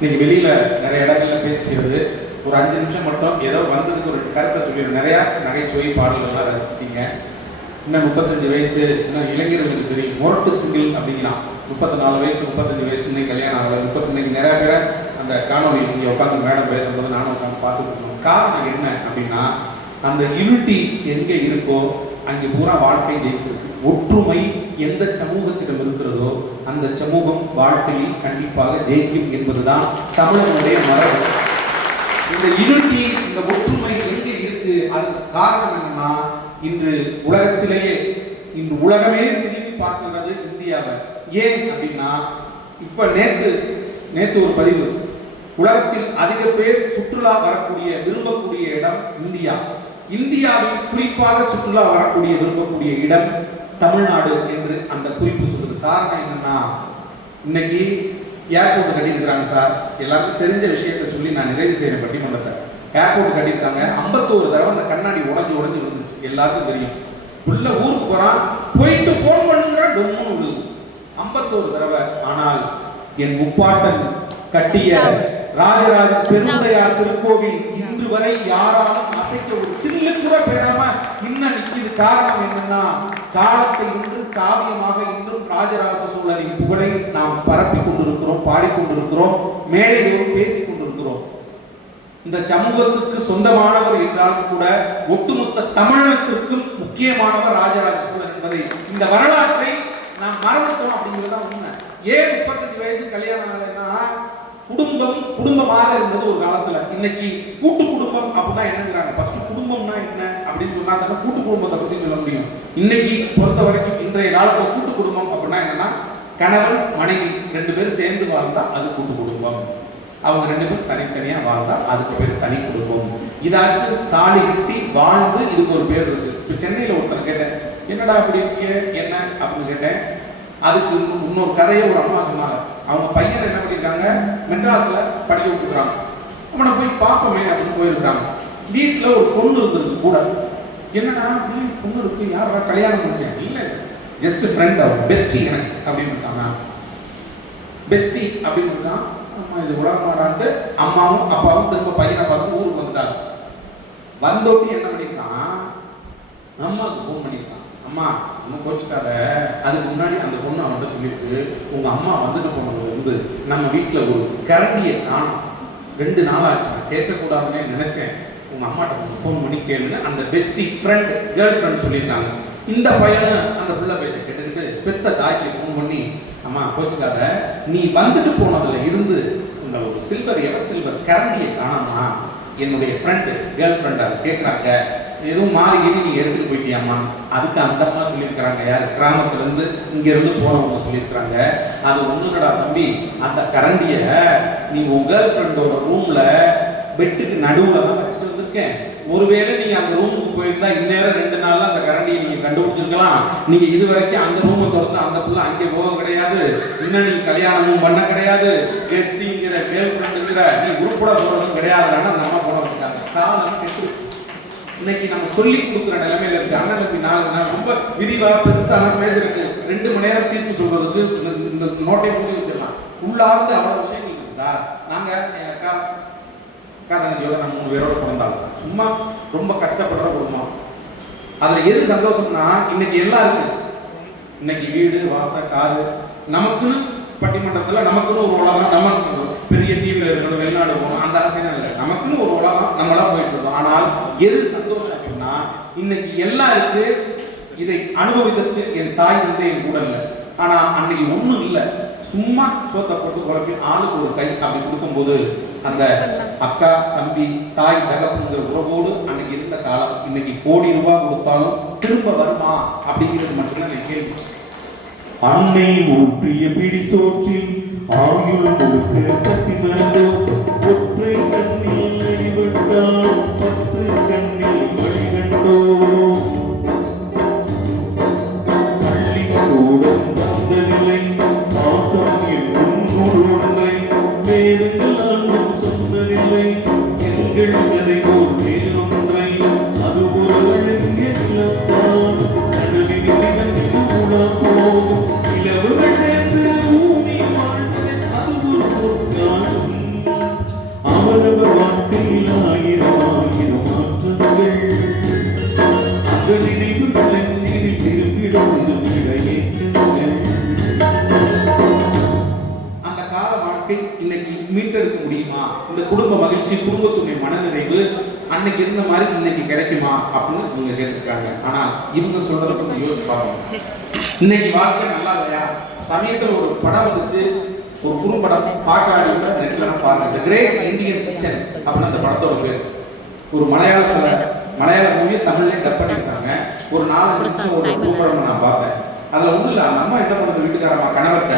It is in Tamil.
இன்னைக்கு வெளியில நிறைய இடங்கள்ல பேசிக்கிறது. ஒரு அஞ்சு நிமிஷம் மட்டும் ஏதோ வந்ததுக்கு ஒரு கருத்தை சொல்லிடும் நிறைய நகைச்சுவை பாடல்கள்லாம் ரசிச்சிட்டீங்க இன்னும் முப்பத்தஞ்சு வயசு இன்னும் இளைஞர்களுக்கு தெரியும். மொரட்டு சிங்கிள் அப்படிங்கிறான் முப்பத்தி நாலு வயசு முப்பத்தஞ்சு வயசு இன்னைக்கு கல்யாணம் ஆகல. முப்பத்தி இன்னைக்கு நிறைய பேரை அந்த காணொலி இங்கே உட்காந்து மேடம் பேசும்போது நானும் உட்காந்து பார்த்துட்டு இருக்கோம். காரணம் என்ன அப்படின்னா அந்த இருட்டி எங்கே இருக்கோ அங்கே பூரா வாழ்க்கை ஜெயிக்கிறது ஒற்றுமை எந்த சமூகத்திடம் இருக்கிறதோ அந்த சமூகம் வாழ்க்கையில் கண்டிப்பாக ஜெயிக்கும் என்பதுதான் தமிழனுடைய மரபு. இந்த இருட்டி இந்த ஒற்றுமை எங்கே இருக்கு? அதுக்கு காரணம் என்னன்னா இன்று உலகத்திலேயே இன்று உலகமே திரும்பி பார்க்கிறது இந்தியாவை. ஏன் அப்படின்னா இப்ப நேத்து நேத்து ஒரு பதிவு. உலகத்தில் அதிக பேர் சுற்றுலா வரக்கூடிய விரும்பக்கூடிய இடம் இந்தியா. இந்தியாவில் குறிப்பாக சுற்றுலா வரக்கூடிய விரும்பக்கூடிய இடம் தமிழ்நாடு என்று அந்த குறிப்பு சொல்லுது. காரணம் என்னன்னா இன்னைக்கு ஏர்போர்ட் கட்டியிருக்கிறாங்க சார். எல்லாருக்கும் தெரிஞ்ச விஷயத்தை சொல்லி நான் நிறைவு செய்யறேன் பட்டிமன்றத்தை. ஏர்போர்ட் கட்டியிருக்காங்க. ஐம்பத்தோரு தடவை அந்த கண்ணாடி உடஞ்சி உடஞ்சி விழுந்துச்சு எல்லாருக்கும் தெரியும். உள்ள ஊருக்கு போறான் போயிட்டு போன் பண்ணுங்கிற டொம்முன்னு விழுது. ஐம்பத்தோரு தடவை. ஆனால் என் முப்பாட்டன் கட்டிய ராஜராஜ பெருந்தையார் திருக்கோவில் இன்று வரை யாராலும் அசைக்க ஒரு கூட பெறாம இன்னும் நிக்குது காரணம் என்னன்னா காலத்தை இன்று காவியமாக இன்றும் ராஜராஜ சோழரின் புகழை நாம் பரப்பிக் கொண்டிருக்கிறோம் பாடிக்கொண்டிருக்கிறோம் மேடைகளோடு பேசிக் கொண்டிருக்கிறோம். இந்த சமூகத்துக்கு சொந்தமானவர் என்றாலும் கூட ஒட்டுமொத்த தமிழகத்திற்கும் முக்கியமானவர் ராஜராஜ சோழர் என்பதை இந்த வரலாற்றை நாம் மறந்துட்டோம் அப்படிங்கிறது உண்மை. ஏன் முப்பத்தஞ்சு வயசு கல்யாணம் ஆகலைன்னா குடும்பம் குடும்பமாக இருந்தது ஒரு காலத்துல. இன்னைக்கு கூட்டு அப்படின்னா என்னங்கிறாங்க ஃபர்ஸ்ட் குடும்பம்னா என்ன அப்படின்னு சொன்னா தானே கூட்டு குடும்பத்தை பத்தி சொல்ல முடியும். இன்னைக்கு பொறுத்த வரைக்கும் இன்றைய காலத்துல கூட்டு குடும்பம் அப்படின்னா என்னன்னா கணவன் மனைவி ரெண்டு பேரும் சேர்ந்து வாழ்ந்தா அது கூட்டு குடும்பம். அவங்க ரெண்டு பேரும் தனித்தனியா வாழ்ந்தா அதுக்கு பேர் தனி குடும்பம். இதாச்சும் தாலி கட்டி வாழ்ந்து இதுக்கு ஒரு பேர் இருக்கு. இப்ப சென்னையில ஒருத்தர் கேட்டேன் என்னடா அப்படி இருக்கீங்க என்ன? அப்படின்னு கேட்டேன். அதுக்கு இன்னொரு கதையை ஒரு அம்மா சொன்னாங்க. அவங்க பையன் என்ன பண்ணிருக்காங்க? மெட்ராஸ்ல படிக்க விட்டுருக்காங்க அவனை போய் பார்ப்போமே அப்படின்னு போயிருக்காங்க. வீட்டில் ஒரு பொண்ணு இருந்தது கூட. என்னடா பொண்ணு இருக்கு. யாரா கல்யாணம் பண்ணுறேன் இல்லை. ஜஸ்ட் ஃப்ரெண்ட் அவர் பெஸ்டி எனக்கு அப்படின்னு இருக்காங்க. பெஸ்டி அப்படின்னு இருக்கான் அம்மா இது உலகமாடான்ட்டு அம்மாவும் அப்பாவும் திரும்ப பையனை பார்த்து ஊருக்கு வந்துட்டாங்க வந்தோட்டி என்ன நம்ம அம்மாவுக்கு ஃபோன் பண்ணியிருக்கான் அம்மா இன்னும் கோச்சுக்காத. அதுக்கு முன்னாடி அந்த பொண்ணு அவன்கிட்ட சொல்லியிருக்கு உங்கள் அம்மா வந்துட்டு போனது வந்து நம்ம வீட்டில் ஒரு கரண்டியை காணும் ரெண்டு நாள் ஆச்சு நான் கேட்கக்கூடாதுன்னு நினைச்சேன். உங்க அம்மாட்ட ஃபோன் பண்ணி கேளுன்னு அந்த பெஸ்டி ஃப்ரெண்ட் கேர்ள் ஃப்ரெண்ட் சொல்லியிருக்காங்க. இந்த பையனு அந்த புள்ள பேச்ச கேட்டுக்கிட்டு பெத்த தாய்க்கு ஃபோன் பண்ணி அம்மா கோச்சுக்காத. நீ வந்துட்டு போனதுல இருந்து இந்த ஒரு சில்வர் எவர் சில்வர் கரண்டியை காணாமா என்னுடைய ஃப்ரெண்டு கேர்ள் ஃப்ரெண்ட் அதை கேட்குறாங்க. எதுவும் மாறிக்கிட்டு கீறி நீ எடுத்துட்டு போயிட்டியாம்மா? அதுக்கு அந்த அம்மா சொல்லியிருக்கிறாங்க யார்? கிராமத்துல இருந்து இங்க இருந்து போனவங்க சொல்லியிருக்கிறாங்க. அது ஒண்ணுடா தம்பி அந்த கரண்டிய நீ உன் கேர்ள் ஃப்ரெண்டோட ரூம்ல பெட்டுக்கு நடுவுல தான் வச்சுட்டு வந்திருக்கேன். ஒருவேளை நீங்க அந்த ரூமுக்கு போயிருந்தா இந்நேரம் ரெண்டு நாள்ல அந்த கரண்டியை நீங்க கண்டுபிடிச்சிருக்கலாம். நீங்க இது வரைக்கும் அந்த ரூமை திறந்து அந்த புள்ள அங்கே போக கிடையாது. இன்னும் நீங்க கல்யாணமும் பண்ண கிடையாது. கெஸ்டிங்கிற கேர்ள் ஃப்ரெண்டுங்கிற நீ உருப்பட போறதும் கிடையாதுன்னு அந்த அம்மா போட வச்சாங்க காலம் கெட்டுருச்சு. இன்னைக்கு நம்ம சொல்லி கொடுக்குற நிலைமையில இருக்கு அண்ணன் தம்பி நாலு நான் ரொம்ப விரிவா பெருசாக நான் பேசுறேன் ரெண்டு மணி நேரம் தீர்ப்பு சொல்றதுக்கு இந்த- இந்த நோட்டை முடிஞ்சு வச்சிடலாம். உள்ளார்ந்து அவ்வளவு விஷயங்கள் இருக்கு சார். நாங்க அக்கா அக்கா தங்கச்சியோட நான் மூணு பேரோட பிறந்தாங்க சார். சும்மா ரொம்ப கஷ்டப்படுற குடும்பம் அதுல எது சந்தோஷம்னா இன்னைக்கு எல்லாம் இருக்கு இன்னைக்கு வீடு வாச காரு நமக்குன்னு பட்டிமன்றத்தில் நமக்குன்னு ஒரு உலகம் நம்ம பெரிய டிவியில் இருக்கணும் வெளிநாடு போகணும் அந்த ஆசையெல்லாம் இல்லை. நமக்குன்னு ஒரு உலகம் நம்மளாம் போயிட்டு இருக்கோம். ஆனால் எது இன்னைக்கு எல்லாம் இருக்கு இதை அனுபவித்ததுக்கு என் தாய் வந்து என் கூட இல்லை. ஆனா அன்னைக்கு ஒண்ணும் இல்லை. சும்மா சோத்தை போட்டு குழப்பி ஆளுக்கு ஒரு கை அப்படி கொடுக்கும்போது அந்த அக்கா தம்பி தாய் தகப்புங்கிற உறவோடு அன்னைக்கு இருந்த காலம் இன்னைக்கு கோடி ரூபாய் கொடுத்தாலும் திரும்ப வருமா அப்படிங்கிறது மட்டும்தான் எனக்கு கேள்வி. அன்னை ஊற்றிய பிடி சோற்றில் ஆயுள் கொடுக்க மீட்டெடுக்க முடியுமா? இந்த குடும்ப மகிழ்ச்சி குடும்பத்துடைய மனநிறைவு அன்னைக்கு இருந்த மாதிரி இன்னைக்கு கிடைக்குமா அப்படின்னு இவங்க கேட்டிருக்காங்க. ஆனா இவங்க சொல்றதை கொஞ்சம் யோசிச்சு பாருங்க இன்னைக்கு வாழ்க்கை நல்லா இல்லையா? சமயத்துல ஒரு படம் வந்துச்சு. ஒரு குறும்படம் பார்க்கலாம் நெட்ல பாருங்க. த கிரேட் இந்தியன் கிச்சன் அப்படின்னு அந்த படத்தோட பேர். ஒரு மலையாளத்துல மலையாள மூவி தமிழ்லயே டப் பண்ணியிருக்காங்க. ஒரு நாலு நிமிஷம் ஒரு குறும்படம் நான் பார்த்தேன். அதுல ஒண்ணு இல்ல அந்த அம்மா என்ன பண்ணுறது வீட்டுக்காரமா கணவர்கிட்ட